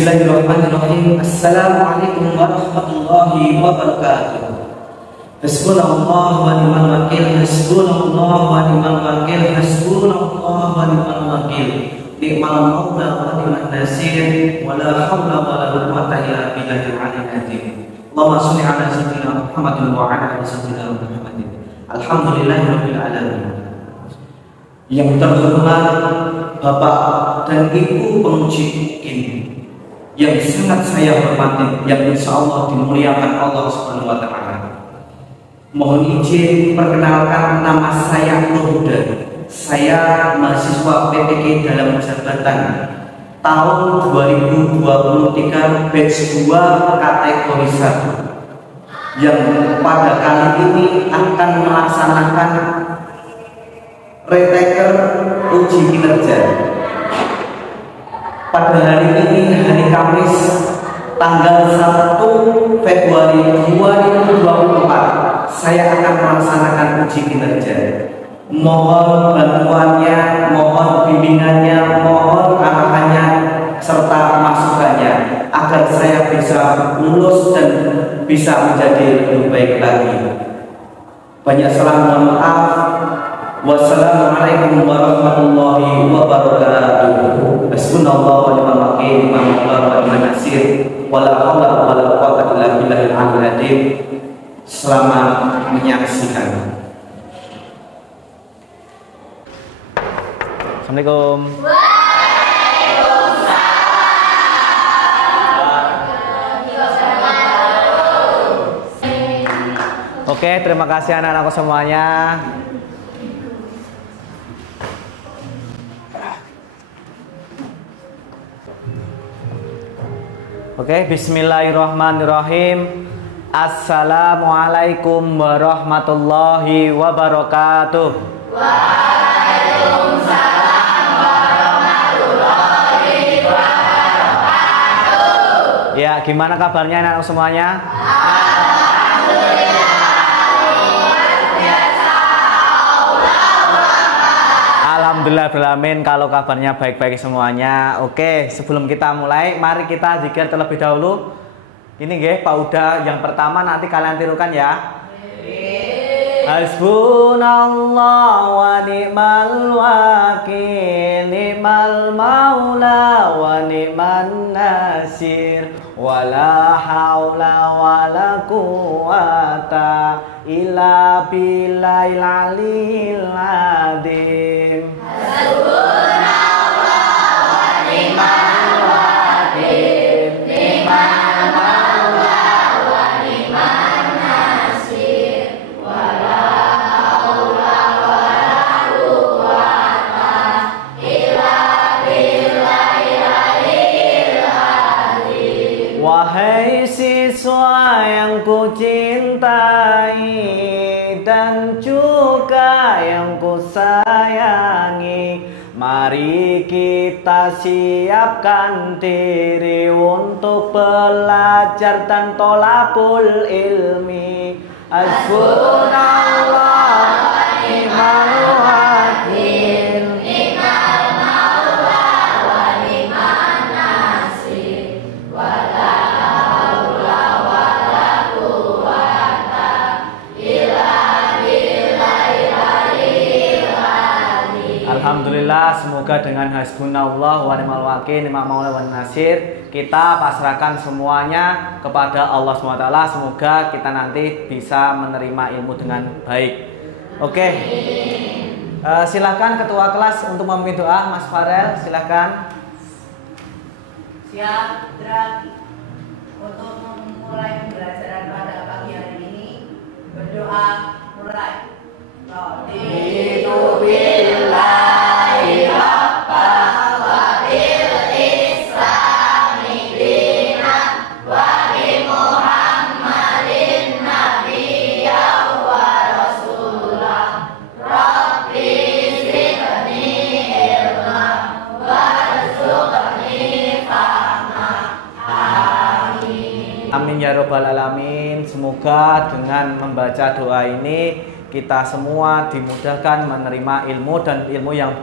Bismillahirrahmanirrahim. Assalamualaikum warahmatullahi wabarakatuh. Hasbunallah wa ni'mal wakil. Hasbunallah wa ni'mal wakil. Hasbunallah wa ni'mal wakil. Ni'mal maula wa ni'man nasir. Wa la haula wa la quwwata illa billahil aliyyil azim. Allahumma shalli ala sayyidina Muhammadin wa ala ali sayyidina Muhammadin. Alhamdulillahirabbil alamin. Yang terhormat Bapak dan Ibu penguji mungkin yang sangat saya hormati, yang insya Allah dimuliakan Allah Subhanahu wa Ta'ala. Mohon izin perkenalkan, nama saya Nurhuda. Saya mahasiswa PPK dalam jabatan tahun 2023 batch 2 kategori 1 yang pada kali ini akan melaksanakan retake uji kinerja. Pada hari ini, hari Kamis, tanggal 1 Februari 2024, saya akan melaksanakan uji kinerja. Mohon bantuannya, mohon bimbingannya, mohon arahannya, serta masukannya, agar saya bisa lulus dan bisa menjadi lebih baik lagi. Banyak salam, mohon maaf. Wassalamualaikum warahmatullahi wabarakatuh. Hasbunallahu wa ni'mal wakil. Ni'mal maula wa ni'man nasir. Wa la haula wa la quwwata illa billahil aliyyil azim. Selamat menyaksikan. Assalamualaikum. Oke, terima kasih anak-anakku semuanya. Oke, bismillahirrahmanirrahim. Assalamualaikum warahmatullahi wabarakatuh. Waalaikumsalam warahmatullahi wabarakatuh. Ya, gimana kabarnya anak-anak semuanya? Alhamdulillah, luar biasa. Alhamdulillah beralamin kalau kabarnya baik-baik semuanya. Oke, sebelum kita mulai, mari kita zikir terlebih dahulu. Ini nggih, Pak Uda yang pertama nanti kalian tirukan ya. Hasbunallah wa ni'mal wakil. Ni'mal maula wa ni'man nasir. Wa la haula wa la quwwata illa billahil aliyyil azim. Hasbunallah wa ni'mal wakil. Ni'mal maula wa ni'man nasir. Wa la haula wa la quwwata illa billahil aliyyil azim. Wahai siswa yang ku cintai dan juga yang ku sayangi, mari kita siapkan diri untuk belajar dan tolabul ilmi. Hasbunallah wa ni'mal wakil. Ni'mal maula wa ni'man nasir. Wa la haula wa la quwwata illa billahil aliyyil azim. Alhamdulillah, semoga dengan hasbunallah wa ni'mal wakil, ni'mal maula wan nasir, kita pasrahkan semuanya kepada Allah SWT. Semoga kita nanti bisa menerima ilmu dengan baik. Oke. Silakan ketua kelas untuk memimpin doa, Mas Farel, silakan. Siap, Dra. Untuk memulai pembelajaran pada pagi hari ini, berdoa mulai. Raditu billahi rabbah wa bil islami dinan wa bi Muhammadin nabiyyan wa rasulah. Rabbi zidni ilma warzuqni fahma. Amin. Amin ya robbal alamin. Semoga dengan membaca doa ini kita semua dimudahkan menerima ilmu dan ilmu yang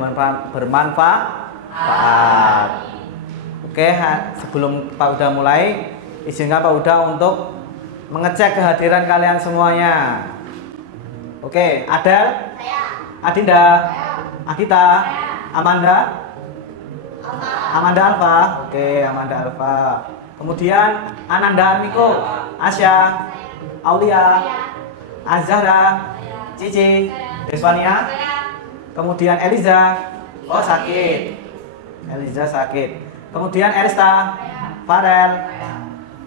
bermanfaat. Oke, sebelum Pak Uda mulai, izinkan Pak Uda untuk mengecek kehadiran kalian semuanya. Oke, Adel? Saya. Adinda? Saya. Agita? Saya. Amanda? Alfa. Amanda Alfa? Oke, Amanda Alfa. Kemudian Ananda Miko? Asya? Aulia? Azhara? Cici? Deswania? Kemudian Eliza? Oh, sakit. Eliza sakit. Kemudian Erista? Farel?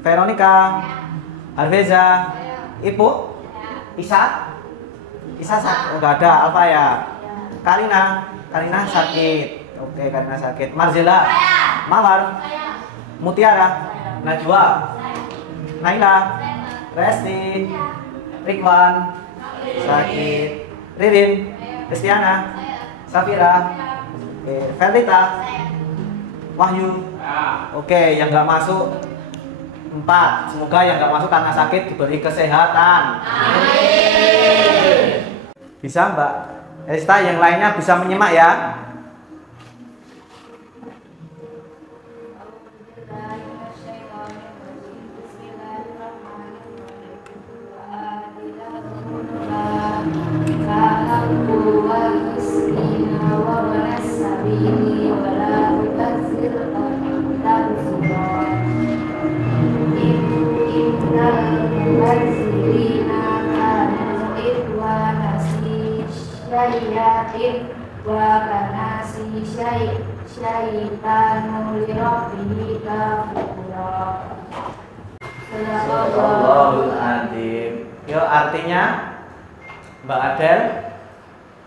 Veronica? Arveza? Ibu? Isa? Isa sakit? Enggak ada. Alfa ya? Karina? Karina sakit. Oke, Karina sakit. Marzela? Mawar? Mutiara? Najwa? Naila? Resti? Rikwan? Sakit. Ririn? Kristiana? Safira? Oke, Felita? Wahyu? Oke, yang nggak masuk 4. Semoga yang nggak masuk karena sakit diberi kesehatan. Amin. Bisa Mbak Esta, yang lainnya bisa menyimak ya. Wa kana si syaitanu li rabbihi kafura. Allahul Adzim. Yo, artinya Mbak Adel,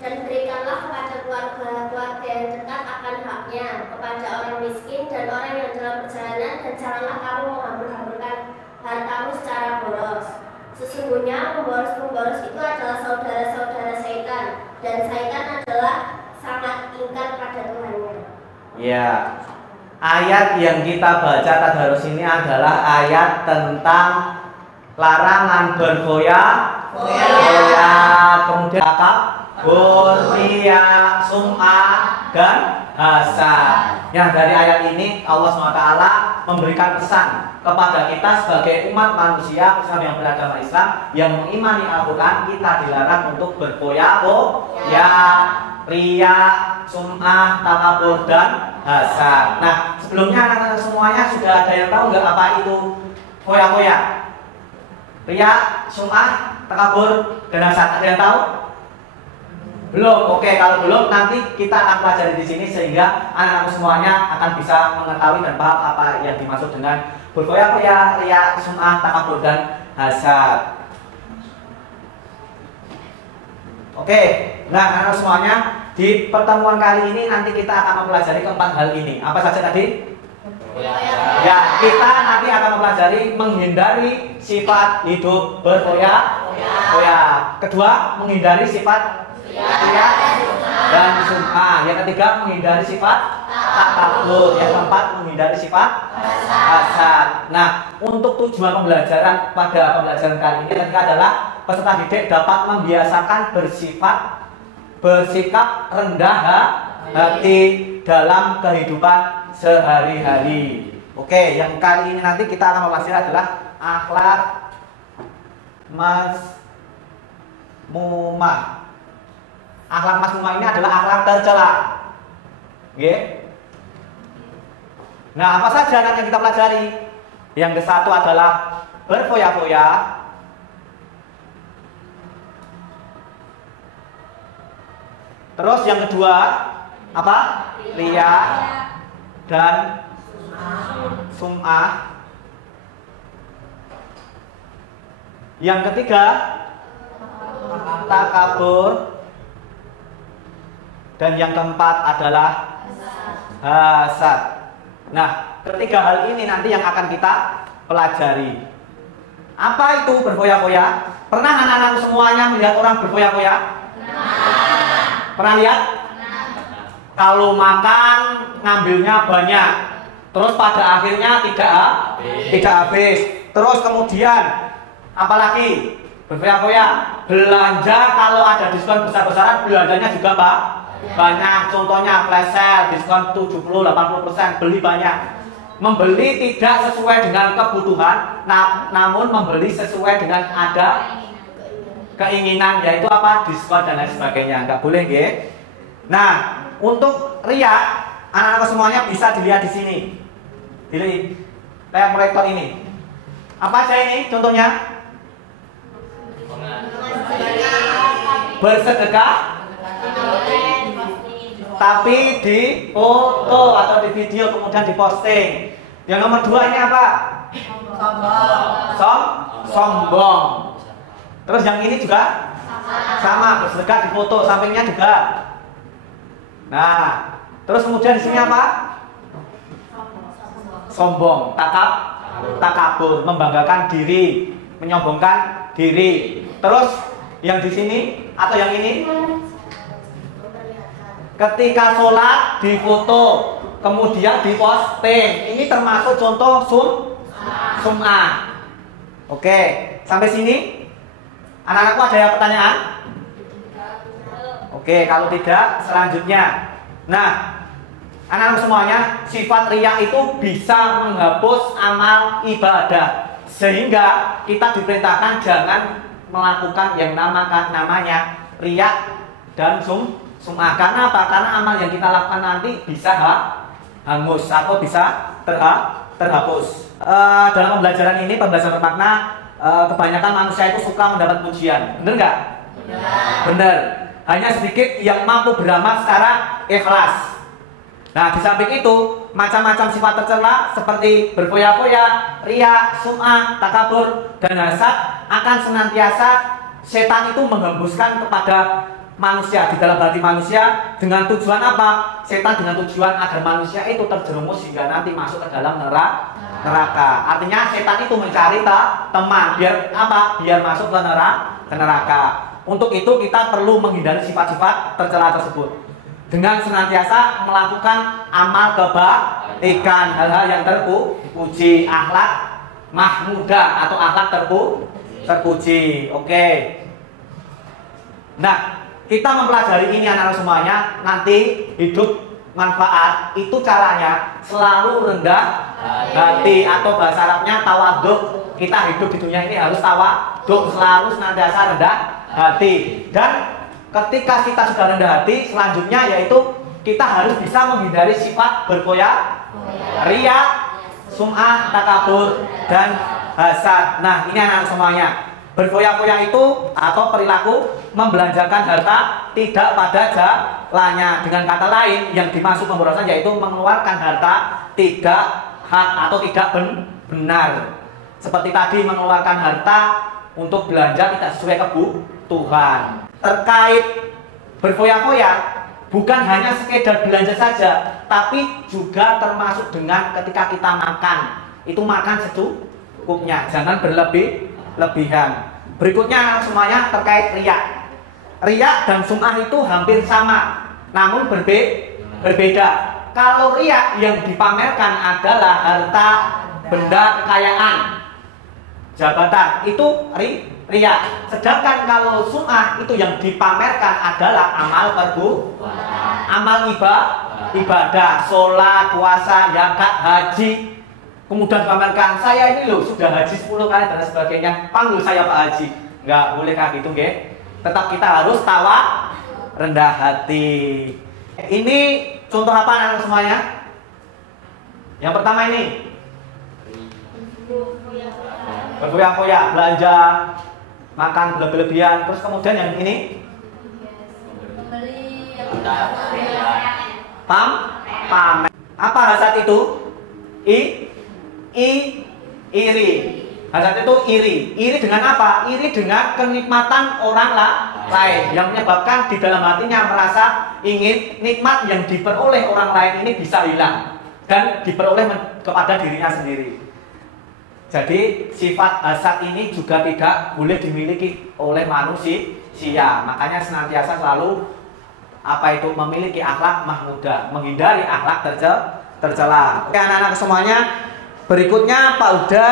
Dan berikanlah kepada keluarga yang dekat akan haknya, kepada orang miskin dan orang yang dalam perjalanan, dan janganlah kamu menghambur-hamburkan hartamu secara boros. Sesungguhnya pemboros-pemboros itu adalah saudara-saudara Syaitan, dan Syaitan adalah sangat ingkar pada Tuhannya. ya, ayat yang kita baca tadarus ini adalah ayat tentang larangan berfoya-foya, kemudian ria, sum'ah, dan hasad. Yang dari ayat ini Allah SWT memberikan pesan kepada kita sebagai umat manusia Islam yang beragama Islam yang mengimani Al-Quran. Kita dilarang untuk berfoya-foya, ria, sum'ah, takabur, dan hasad. Nah, sebelumnya anak-anak semuanya sudah ada yang tahu nggak apa itu foya-foya? Ria, sum'ah, takabur, dan hasad. Ada yang tahu? Belum. Oke, kalau belum nanti kita akan pelajari di sini sehingga anak-anak semuanya akan bisa mengetahui dan paham apa yang dimaksud dengan berfoya-foya, ria, sum'ah, takabur, dan hasad. Oke, nah anak-anak semuanya, di pertemuan kali ini nanti kita akan mempelajari keempat hal ini. Apa saja tadi? Ya, kita nanti akan mempelajari menghindari sifat hidup berfoya-foya. Kedua, menghindari sifat ria dan sum'ah. Yang ketiga, menghindari sifat takabur. Yang keempat, menghindari sifat hasad. Nah, untuk tujuan pembelajaran pada pembelajaran kali ini adalah peserta didik dapat membiasakan bersikap rendah hati dalam kehidupan sehari-hari. Oke, yang kali ini nanti kita akan membahasnya adalah akhlak mazmumah. Akhlak mazmumah ini adalah akhlak tercela. Oke. Nah, apa saja yang kita pelajari? Yang ke satu adalah berfoya-foya. Terus yang kedua apa? Ria dan sum'ah. Yang ketiga takabur. Dan yang keempat adalah hasad. Nah, ketiga hal ini nanti yang akan kita pelajari. Apa itu berfoya-foya? Pernah anak-anak semuanya melihat orang berfoya-foya? Pernah lihat? Kalau makan ngambilnya banyak, terus pada akhirnya tidak habis. Terus kemudian apalagi berfoya-foya? Belanja kalau ada diskon besar-besaran, belanjanya juga banyak. Contohnya flash sale, diskon 70-80%, beli banyak. membeli tidak sesuai dengan kebutuhan, namun membeli sesuai dengan ada keinginan, yaitu apa? Diskon dan lain sebagainya. Nggak boleh, nggih. Nah, untuk riya, anak-anak semuanya bisa dilihat di sini. Dilihat kayak proyektor ini. Apa aja ini contohnya? Bersedekah tapi di foto atau di video kemudian diposting. Yang nomor 2 ini apa? Sombong. Terus yang ini juga sama, bersedekah di foto, sampingnya juga. Nah, terus kemudian di sini apa? Sombong, takabur, membanggakan diri, menyombongkan diri. Terus yang di sini atau yang ini? Ketika sholat difoto, kemudian diposting. Ini termasuk contoh sum'ah. Oke, sampai sini anak-anakku ada yang pertanyaan? Oke, kalau tidak selanjutnya. Nah, anak-anak semuanya, sifat riya itu bisa menghapus amal ibadah, sehingga kita diperintahkan jangan melakukan yang namanya riya dan sum'ah. Karena apa? Karena amal yang kita lakukan nanti bisa hangus atau bisa terhapus. Dalam pembelajaran ini, pembelajaran bermakna, kebanyakan manusia itu suka mendapat pujian. Benar nggak? Benar. Hanya sedikit yang mampu beramal secara ikhlas. Nah, di samping itu, macam-macam sifat tercela seperti berfoya-foya, riya, sum'ah, takabur, dan hasad akan senantiasa setan itu menghembuskan kepada manusia, di dalam hati manusia. Dengan tujuan apa? Setan dengan tujuan agar manusia itu terjerumus hingga nanti masuk ke dalam neraka. Artinya setan itu mencari teman, biar apa? Biar masuk ke neraka. Untuk itu kita perlu menghindari sifat-sifat tercela tersebut dengan senantiasa melakukan amal kebaikan, hal-hal yang terpuji, akhlak mahmudah atau akhlak terpuji. Oke. Nah, kita mempelajari ini anak-anak semuanya, nanti hidup manfaat itu caranya selalu rendah hati, atau bahasa Arabnya tawaduk. Kita hidup di dunia ini harus tawaduk, selalu senantiasa rendah hati. Dan ketika kita sudah rendah hati, selanjutnya yaitu kita harus bisa menghindari sifat berfoya, riya, sum'ah, takabur, dan hasad. Nah, ini anak-anak semuanya. Berfoya-foya itu atau perilaku membelanjakan harta tidak pada jalannya. Dengan kata lain, yang dimaksud pemborosan yaitu mengeluarkan harta tidak hak atau tidak benar. Seperti tadi, mengeluarkan harta untuk belanja tidak sesuai kebutuhan. Terkait berfoya-foya, bukan hanya sekedar belanja saja, tapi juga termasuk dengan ketika kita makan. Itu makan secukupnya, jangan berlebihan. Berikutnya semuanya terkait riya. Riya dan sum'ah itu hampir sama, namun berbeda. Kalau riya yang dipamerkan adalah harta, benda, kekayaan, jabatan, itu riya. Sedangkan kalau sum'ah itu yang dipamerkan adalah amal ibadah, sholat, puasa, zakat, haji. Kemudian pamerkan, saya ini loh sudah haji 10 kali dan sebagainya, panggil saya Pak Haji. Nggak boleh kayak gitu, nggih. Tetap kita harus rendah hati. Ini contoh apa anak semuanya? Yang pertama ini berfoya-foya, belanja, makan berlebihan. Terus kemudian yang ini pamer. Apa hasad itu? Iri. Hasad itu iri dengan apa? Iri dengan kenikmatan orang lain, yang menyebabkan di dalam hatinya merasa ingin nikmat yang diperoleh orang lain ini bisa hilang dan diperoleh kepada dirinya sendiri. Jadi sifat hasad ini juga tidak boleh dimiliki oleh manusia. Makanya senantiasa selalu memiliki akhlak mahmudah, menghindari akhlak tercela. Oke anak-anak semuanya, berikutnya Pak Uda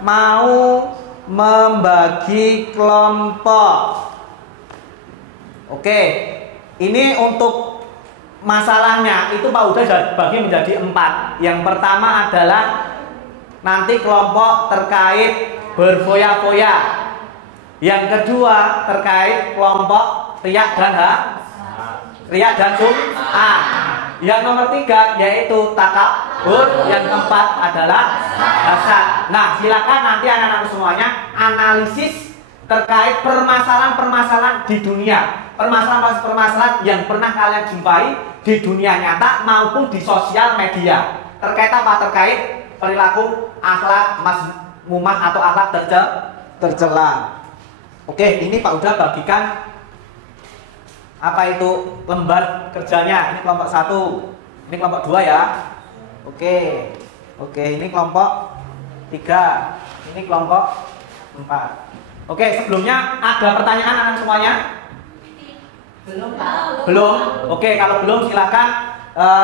mau membagi kelompok. Oke, ini untuk masalahnya itu Pak Huda sudah bagi menjadi 4. Yang pertama adalah nanti kelompok terkait berfoya-foya. Yang kedua terkait kelompok riak dan sum'ah. Yang nomor 3 yaitu takabur. Yang keempat adalah hasad. Nah, silakan nanti anak-anak semuanya analisis terkait permasalahan-permasalahan di dunia, permasalahan-permasalahan yang pernah kalian jumpai di dunia nyata maupun di sosial media. Terkait apa? Terkait perilaku akhlak mazmumah atau akhlak tercela. Oke, ini Pak Huda bagikan apa itu lembar kerjanya. Ini kelompok 1, ini kelompok 2 ya. Oke, ini kelompok 3, ini kelompok 4. Oke, sebelumnya ada pertanyaan anak semuanya? Belum. Oke, kalau belum silakan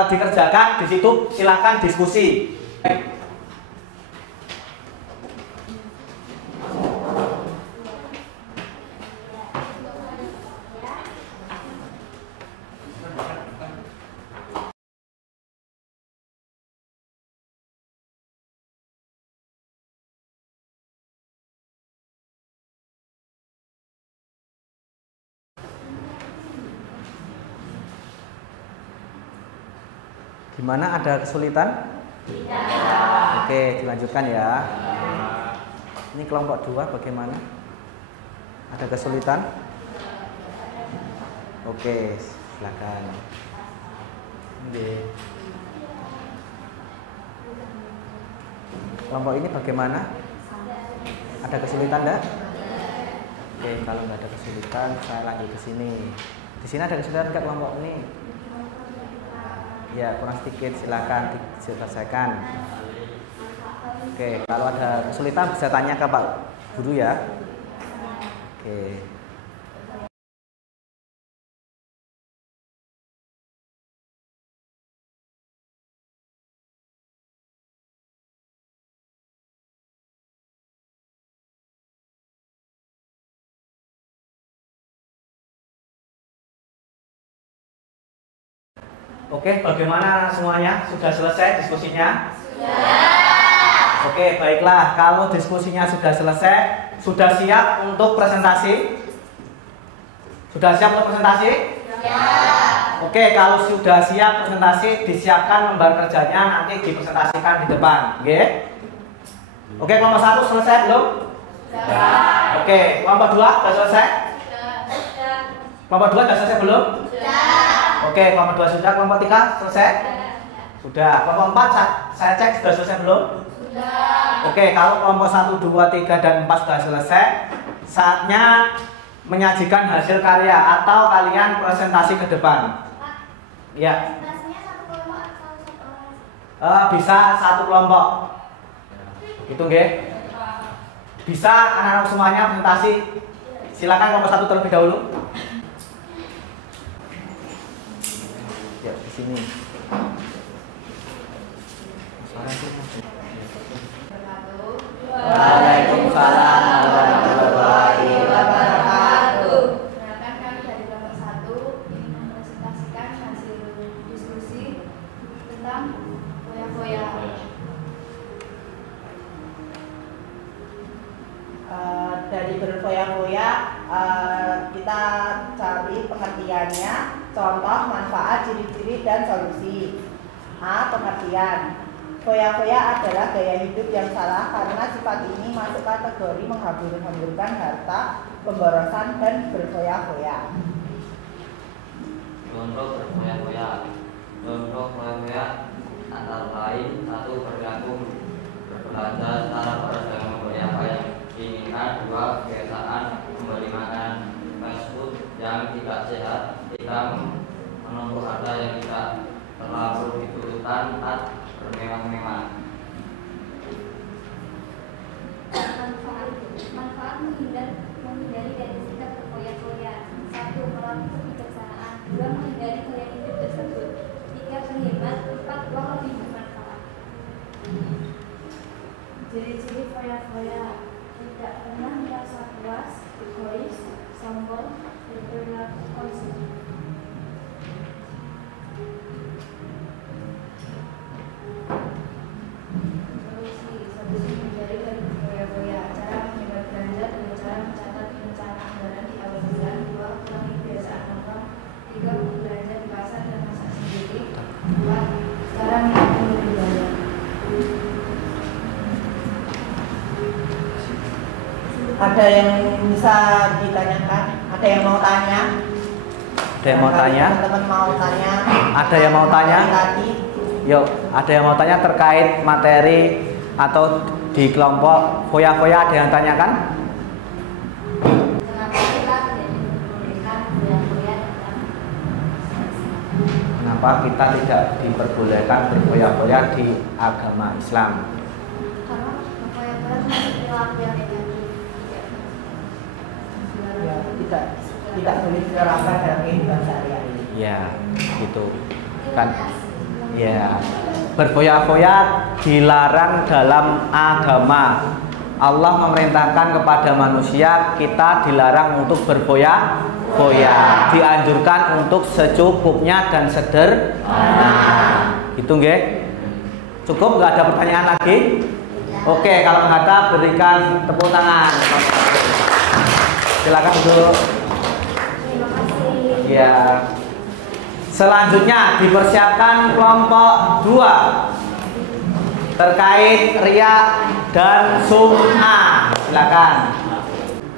dikerjakan di situ, silakan diskusi. Gimana, ada kesulitan? Tidak. Oke, dilanjutkan ya. Ini kelompok 2 bagaimana? Ada kesulitan? Oke, silakan. Kelompok ini bagaimana? Ada kesulitan enggak? Oke, kalau nggak ada kesulitan, saya lanjut ke sini. Di sini ada kesulitan enggak kelompok ini? Ya, kurang sedikit, silakan diselesaikan. Oke, kalau ada kesulitan bisa tanya ke Pak Guru ya. Oke. Oke, bagaimana semuanya? Sudah selesai diskusinya? Sudah. Oke, baiklah. Kalau diskusinya sudah selesai, sudah siap untuk presentasi? Sudah siap untuk presentasi? Ya. Oke, kalau sudah siap presentasi, disiapkan lembar kerjanya, nanti dipresentasikan di depan. Oke? Oke, kelompok 1 selesai belum? Sudah. Oke, kelompok 2 sudah selesai? Sudah. Kelompok 2 sudah selesai belum? Sudah. Oke, kelompok 2 sudah, kelompok 3 selesai? Sudah. Kelompok 4 saya cek sudah selesai belum? Sudah. Oke, kalau kelompok 1, 2, 3 dan 4 sudah selesai, saatnya menyajikan hasil karya atau kalian presentasi ke depan. Ya. Bisa satu kelompok. Itu nggih? Bisa anak-anak semuanya presentasi. Silakan kelompok 1 terlebih dahulu. Ya, di sini. Waalaikumsalam warahmatullahi wabarakatuh. Perkenalkan, kami dari kelompok 1 ingin mempresentasikan hasil diskusi tentang foya-foya. Dari berfoya-foya kita cari pengertiannya, contoh, manfaat, ciri-ciri, dan solusi. A. Pengertian. Foya-foya adalah gaya hidup yang salah karena sifat ini masuk kategori menghambur-hamburkan harta, pemborosan, dan berfoya-foya. Contoh berfoya-foya. Contoh foya-foya antara lain: 1. Perilaku berbelanja secara boros dengan memberi apa yang diinginkan. 2. Kebiasaan memberi makan fast food yang tidak sehat. 3. Menumpuk harta yang tidak terlalu dibutuhkan. 4. Bermewah-mewah. Manfaat menghindari dari sikap berfoya-foya. 1. Melatih kebijaksanaan. 2. Menghindari gaya hidup tersebut. 3. Berhemat. 4. Uang lebih bermanfaat. Ciri-ciri foya-foya: tidak pernah merasa puas, egois, sombong, berperilaku konsumtif. Ada yang bisa ditanyakan? Ada yang mau tanya? Ada yang mau tanya? Teman-teman mau tanya? Ada yang mau tanya? Tadi. Yuk, ada yang mau tanya terkait materi atau di kelompok foya-foya, ada yang tanyakan? Kenapa kita tidak diperbolehkan berfoya-foya di agama Islam? Karena foya-foya masih perilaku yang negatif. Ya, tidak boleh diterapkan dalam kehidupan sehari-hari. Ya, gitu kan? Ya, berfoya-foya dilarang dalam agama. Allah memerintahkan kepada manusia, kita dilarang untuk berfoya-foya. Dianjurkan untuk secukupnya dan sederhana. Itu nggih? Cukup, nggak ada pertanyaan lagi? Oke, kalau nggak ada berikan tepuk tangan. Silakan duduk. Terima kasih. Ya. Selanjutnya dipersiapkan kelompok 2 terkait riya dan sum'ah. Silakan.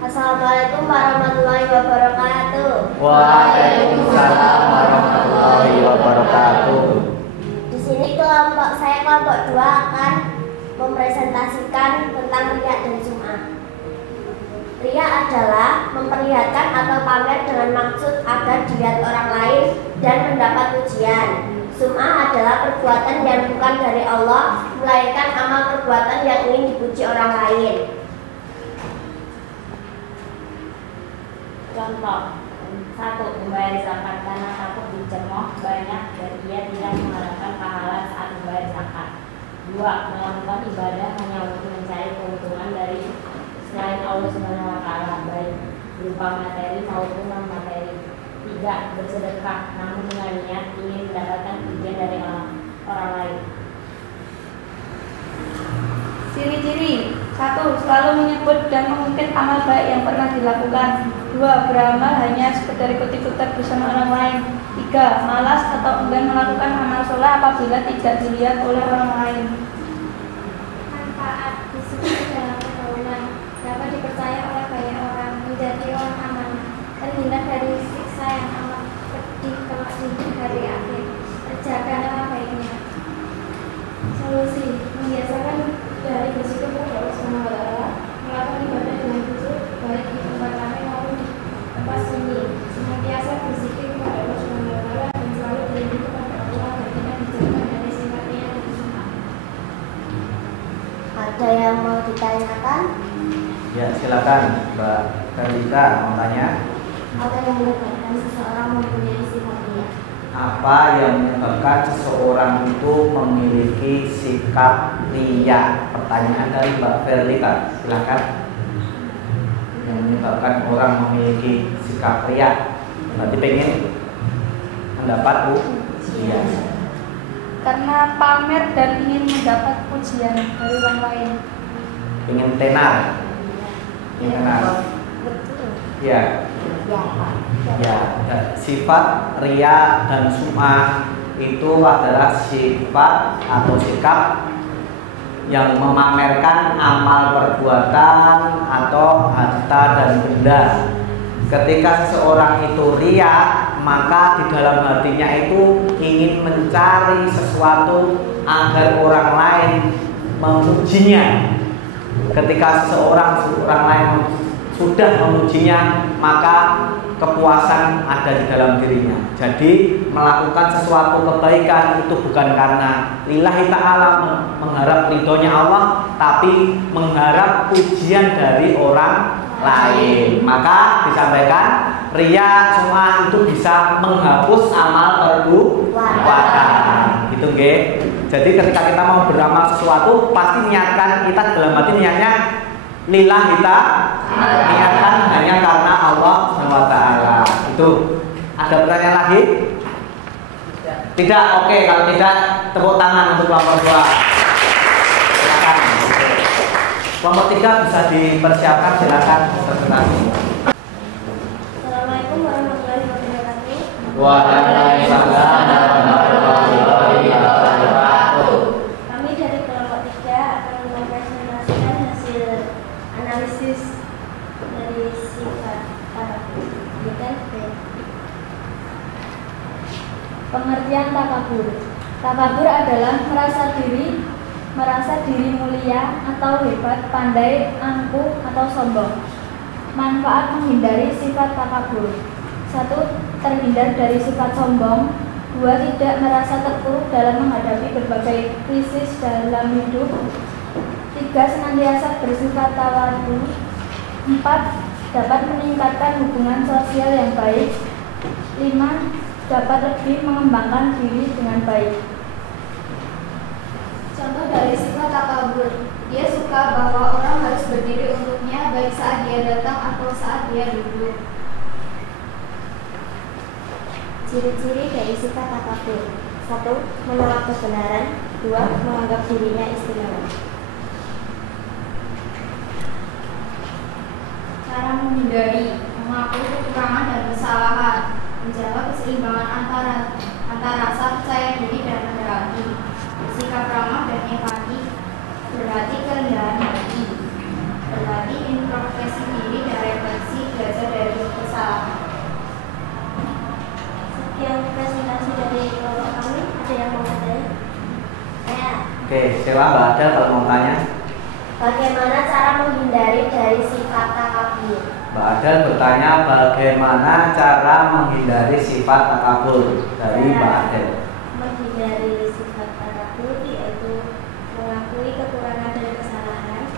Assalamualaikum warahmatullahi wabarakatuh. Waalaikumsalam warahmatullahi wabarakatuh. Di sini saya kelompok 2 akan mempresentasikan tentang riya dan sum'ah. Riya adalah memperlihatkan atau pamer dengan maksud agar dilihat orang lain dan mendapat pujian. Sum'ah adalah perbuatan yang bukan dari Allah, melainkan amal perbuatan yang ingin dipuji orang lain. Contoh 1. Membayar zakat karena takut dicemooh banyak dan ia tidak mengharapkan pahala saat membayar zakat. 2. Melakukan ibadah hanya untuk mencari keuntungan dari selain Allah SWT, baik berupa materi maupun non materi. 3. Bersedekah namun dengan niat ingin mendapatkan pujian dari orang lain. Ciri-ciri 1. Selalu menyebut dan mengungkit amal baik yang pernah dilakukan. 2. Beramal hanya sekedar ikut-ikutan bersama orang lain. 3. Malas atau enggan melakukan amal soleh apabila tidak dilihat oleh orang lain. Manfaat disiplin dalam pergaulan dapat dipercaya oleh banyak orang, menjadi orang aman, terhindar dari siksa yang amat pedih kelak di hari akhir, terjaga nama baiknya. Solusi: membiasakan dari bersyukur kepada Allah SWT, melakukan ibadah dengan khusyuk baik di tempat ramai maupun di tempat sunyi, senantiasa berzikir kepada Allah SWT dan selalu berlindung kepada Allah agar kita dijauhkan dari sifatnya yang sum'ah. Ada yang mau ditanyakan? Ya, silakan Mbak Kalika mau tanya. Apa yang menyebabkan seseorang mempunyai sifat riya? Apa yang menyebabkan seseorang itu memiliki sikap riya? Pertanyaan dari Mbak Verlita, silakan. Yang menyebabkan orang memiliki sikap riya. Berarti pengen mendapat pujian. Karena pamer dan ingin mendapat pujian dari orang lain. Pengen tenar. Pengen tenar. Ya. Ya, sifat riya dan sum'ah itu adalah sifat atau sikap yang memamerkan amal perbuatan atau harta dan benda. Ketika seseorang itu riya, maka di dalam hatinya itu ingin mencari sesuatu agar orang lain memujinya. Ketika orang lain sudah memujinya, maka kepuasan ada di dalam dirinya. Jadi melakukan sesuatu kebaikan itu bukan karena lillahi ta'ala, mengharap ridhonya Allah, tapi mengharap pujian dari orang lain. Maka disampaikan riya sum'ah itu bisa menghapus amal perbuatan. Gitu nggih. Jadi ketika kita mau beramal sesuatu, pasti niatkan kita dalam hati niatnya lillahi ta'ala, niatkan hanya karena Allah SWT. Itu. Ada pertanyaan lagi? Tidak. Oke, kalau tidak tepuk tangan untuk kelompok 2. Silakan. Kelompok 3 bisa dipersiapkan, silakan presentasi. Assalamualaikum warahmatullahi wabarakatuh. Waalaikumsalam warahmatullahi wabarakatuh. Kami dari kelompok 3 akan mempresentasikan hasil analisis dari sifat takabur. Detail B. Pengertian takabur. Takabur adalah merasa diri mulia atau hebat, pandai, angkuh atau sombong. Manfaat menghindari sifat takabur. 1. Terhindar dari sifat sombong. 2. Tidak merasa terpuruk dalam menghadapi berbagai krisis dalam hidup. 3. Senantiasa bersifat tawadu. 4. Dapat meningkatkan hubungan sosial yang baik. 5. Dapat lebih mengembangkan diri dengan baik. Contoh dari sifat takabur, dia suka bahwa orang harus berdiri untuknya baik saat dia datang atau saat dia duduk. Ciri-ciri dari sifat takabur. 1. Menolak kebenaran. 2. Menganggap dirinya istimewa. Cara menghindari, mengakui kekurangan dan kesalahan, menjaga keseimbangan antara rasa percaya diri dan rendah hati, bersikap ramah dan empati, berlatih kerendahan hati, berlatih introspeksi diri dan refleksi, belajar dari kesalahan. Sekian presentasi dari kelompok kami. Ada yang mau bertanya? Ya. Oke, silakan Mbak Ada kalau mau tanya. Bagaimana cara menghindari dari sifat takabur? Mbak Ada bertanya bagaimana cara menghindari sifat takabur dari Mbak Ada. Menghindari sifat takabur yaitu mengakui kekurangan dan kesalahan,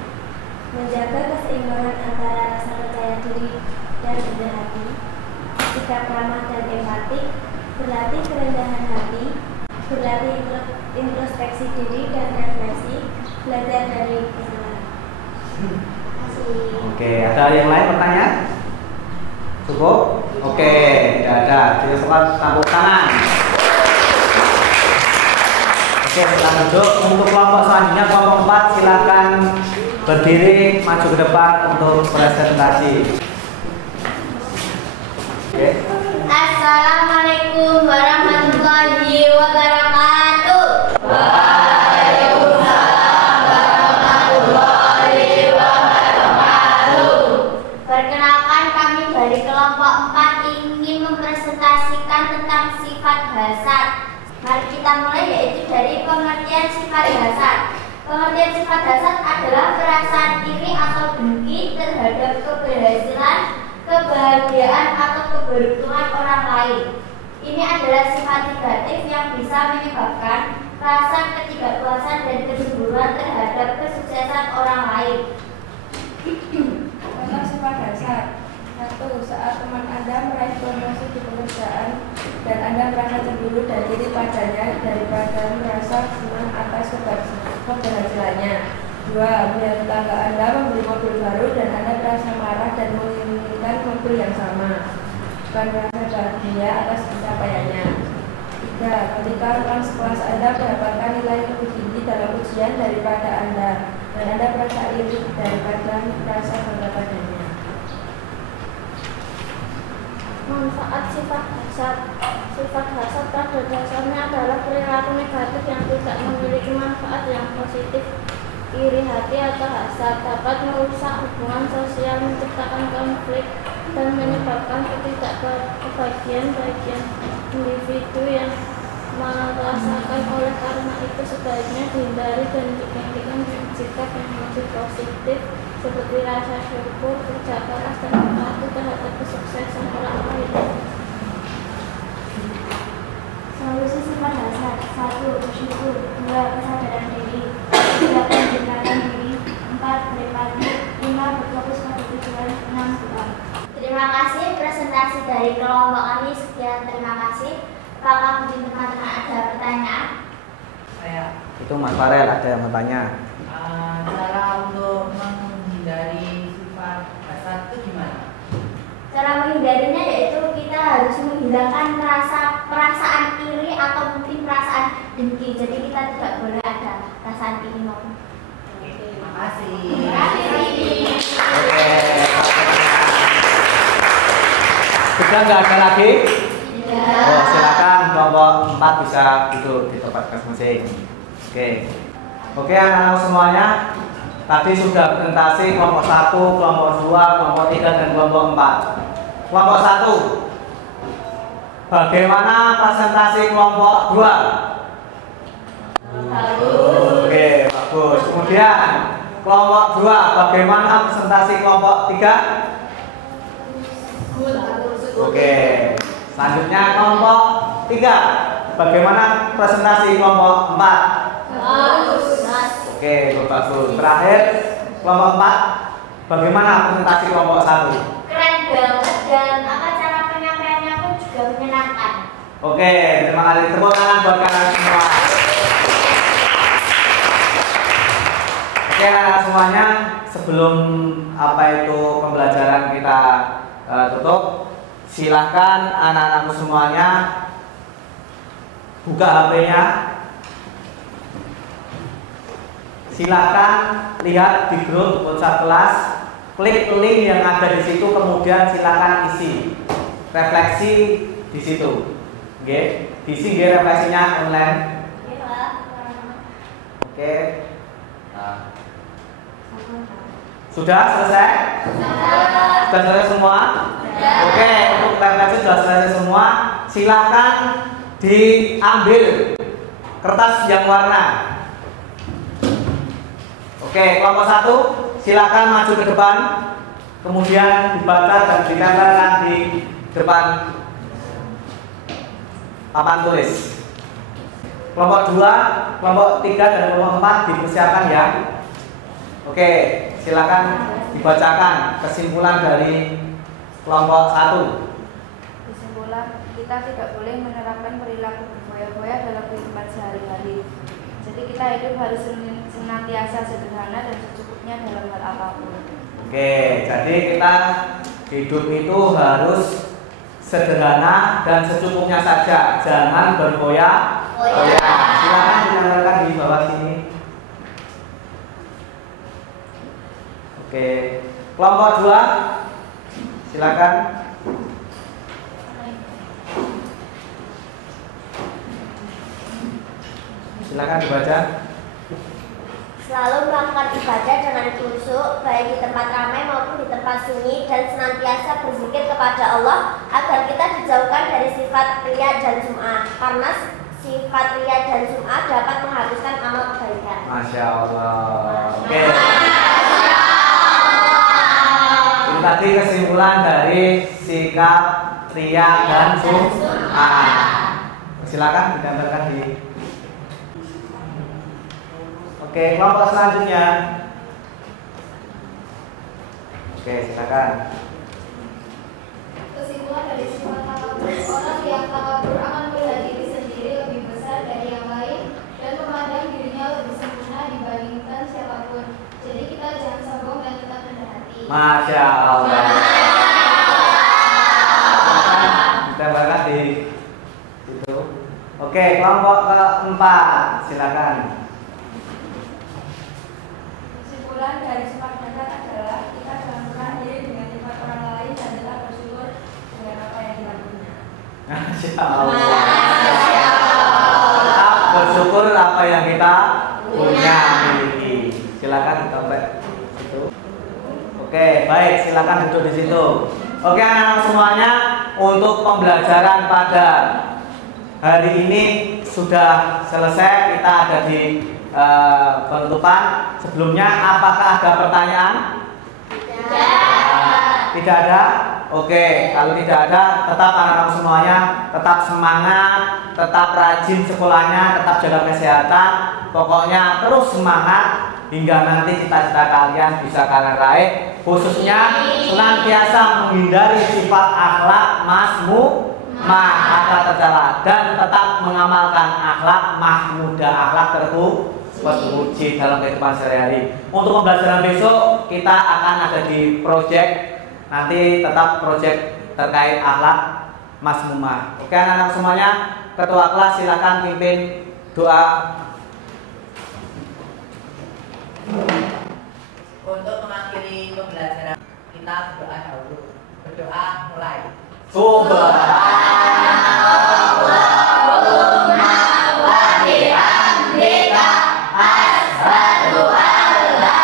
menjaga keseimbangan antara rasa percaya diri dan rendah hati, sikap ramah dan empatik, berlatih kerendahan hati, berlatih introspeksi diri dan refleksi, belajar dari kesalahan. Oke, ada yang lain pertanyaan? Cukup? Oke, tidak ada. Jadi soal tepuk tangan. Oke, silakan duduk. Untuk kelompok selanjutnya, kelompok 4, silakan berdiri maju ke depan untuk presentasi. Oke. Assalamualaikum warahmatullahi wabarakatuh. Perkenalkan, kami dari kelompok 4 ingin mempresentasikan tentang sifat hasad. Mari kita mulai, yaitu dari pengertian sifat hasad. Pengertian sifat hasad adalah perasaan iri atau dengki terhadap keberhasilan, kebahagiaan atau keberuntungan orang lain. Ini adalah sifat negatif yang bisa menyebabkan rasa ketidakpuasan dan kecemburuan terhadap kesuksesan orang lain. Contoh sifat dasar. 1. Saat teman Anda meraih promosi di pekerjaan dan Anda merasa cemburu dan iri padanya daripada merasa senang atas keberhasilannya. 2. Melihat tetangga Anda membeli mobil baru dan Anda merasa marah dan menginginkan mobil yang sama, bukan merasa bahagia atas pencapaiannya. 3. Ketika rekan sekelas Anda mendapatkan nilai lebih tinggi dalam ujian daripada Anda dan Anda merasa iri daripada merasa bangga padanya. Manfaat sifat hasad. Sifat hasad pada dasarnya adalah perilaku negatif yang tidak memiliki manfaat yang positif. Iri hati atau hasad dapat merusak hubungan sosial, menciptakan konflik, dan menyebabkan ketidakkebahagiaan bagian individu yang merasakan. Oleh karena itu sebaiknya dihindari dan digantikan dengan sikap yang lebih positif seperti rasa syukur, kerja keras, dan empati terhadap kesuksesan orang lain. Solusi sifat hasad. 1. Bersyukur. 2. Kesadaran diri. 3. Pendekatan diri. 4. Berempati. 5. Berfokus pada tujuan. 6. Doa. Terima kasih presentasi dari kelompok kami. Sekian, terima kasih. Apakah mungkin teman-teman ada pertanyaan? Itu Mas Farel ada yang bertanya. Cara untuk menghindari sifat hasad itu gimana? Cara menghindarinya yaitu kita harus menghilangkan perasaan iri atau mungkin perasaan dengki. Jadi kita tidak boleh ada perasaan iri maupun. Terima kasih. Sudah nggak ada lagi? Oh, silakan kelompok 4 bisa duduk di tempat masing-masing. Oke, anak-anak semuanya, Tadi sudah presentasi kelompok 1, kelompok 2, kelompok 3, dan kelompok 4. Kelompok 1. Bagaimana presentasi kelompok 2? Bagus. Oke, bagus. Kemudian kelompok 2, bagaimana presentasi kelompok 3? Oke. Selanjutnya kelompok 3, bagaimana presentasi kelompok 4? Bagus. Oke, bagus. Terakhir kelompok 4, bagaimana presentasi kelompok 1? Keren banget dan cara penyampaiannya pun juga menyenangkan. Oke, terima kasih. Tepuk tangan buat kalian semua. Oke, anak semuanya, sebelum pembelajaran kita tutup, silahkan anak-anakku semuanya buka HP-nya. Silahkan lihat di grup WhatsApp kelas, klik link yang ada di situ, kemudian silahkan isi refleksi di situ. Oke, diisi refleksinya online. Oke. Sudah selesai? Sudah selesai semua? Oke, untuk refleksi sudah selesai semua. Silahkan diambil kertas yang warna. Oke, kelompok 1 silahkan maju ke depan, kemudian dibaca dan ditempelkan di depan papan tulis. Kelompok 2, kelompok 3, dan kelompok 4 dipersiapkan ya. Oke, silakan dibacakan kesimpulan dari kelompok 1. Kesimpulan, kita tidak boleh menerapkan perilaku berfoya-foya dalam kehidupan sehari-hari. Jadi kita hidup harus senantiasa sederhana dan secukupnya dalam hal apapun. Oke, jadi kita hidup itu harus sederhana dan secukupnya saja, jangan berfoya-foya. Silakan ditempelkan di bawah sini. Oke, kelompok 2 silakan. Silakan dibaca. Selalu melakukan ibadah dengan khusyuk, baik di tempat ramai maupun di tempat sunyi, dan senantiasa berzikir kepada Allah agar kita dijauhkan dari sifat riya dan sum'ah, karena sifat riya dan sum'ah dapat menghapuskan amal kebaikan. Masya Allah. Oke. Ini tadi kesimpulan dari sikap riya dan sum'ah. Silakan ditempelkan di. Oke, kelompok selanjutnya. Oke, silakan. Kesimpulan dari sifat takabur, orang yang takabur akan melihat diri sendiri lebih besar dari yang lain dan memandang dirinya lebih sempurna dibandingkan siapapun. Jadi kita jangan sombong dan tetap rendah hati. Masya Allah. Ditempelkan di situ. Oke, kelompok keempat, silakan. Kesimpulan dari sifat dasar adalah kita jangan pernah iri dengan sifat orang lain dan tetap bersyukur dengan apa yang kita punya. Masya Allah. Tetap bersyukur apa yang kita punya miliki. Silakan ditempel situ. Oke, baik, silakan duduk di situ. Oke, anak-anak semuanya, untuk pembelajaran pada hari ini sudah selesai. Kita ada di penutupan. Sebelumnya, apakah ada pertanyaan? Tidak ada? Oke, kalau tidak ada, tetap anak-anak semuanya tetap semangat, tetap rajin sekolahnya, tetap jaga kesehatan. Pokoknya terus semangat hingga nanti cita-cita kalian bisa kalian raih. Khususnya senantiasa menghindari sifat akhlak masmumah, akhlak tercela, dan tetap mengamalkan akhlak mahmudah, akhlak terpuji dalam kehidupan sehari-hari. Untuk pembelajaran besok kita akan ada di project, nanti tetap project terkait akhlak masmumah. Oke, anak-anak semuanya, ketua kelas silakan pimpin doa. Untuk mengakhiri pembelajaran kita berdoa dahulu. Berdoa mulai. Subhanallahumma wa bihamdika asyhadu an la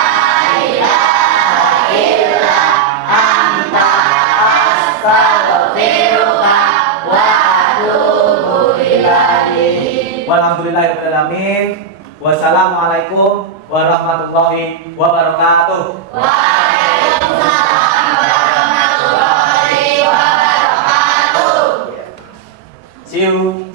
Wassalamualaikum warahmatullahi wabarakatuh. Waalaikumsalam warahmatullahi wabarakatuh. See you.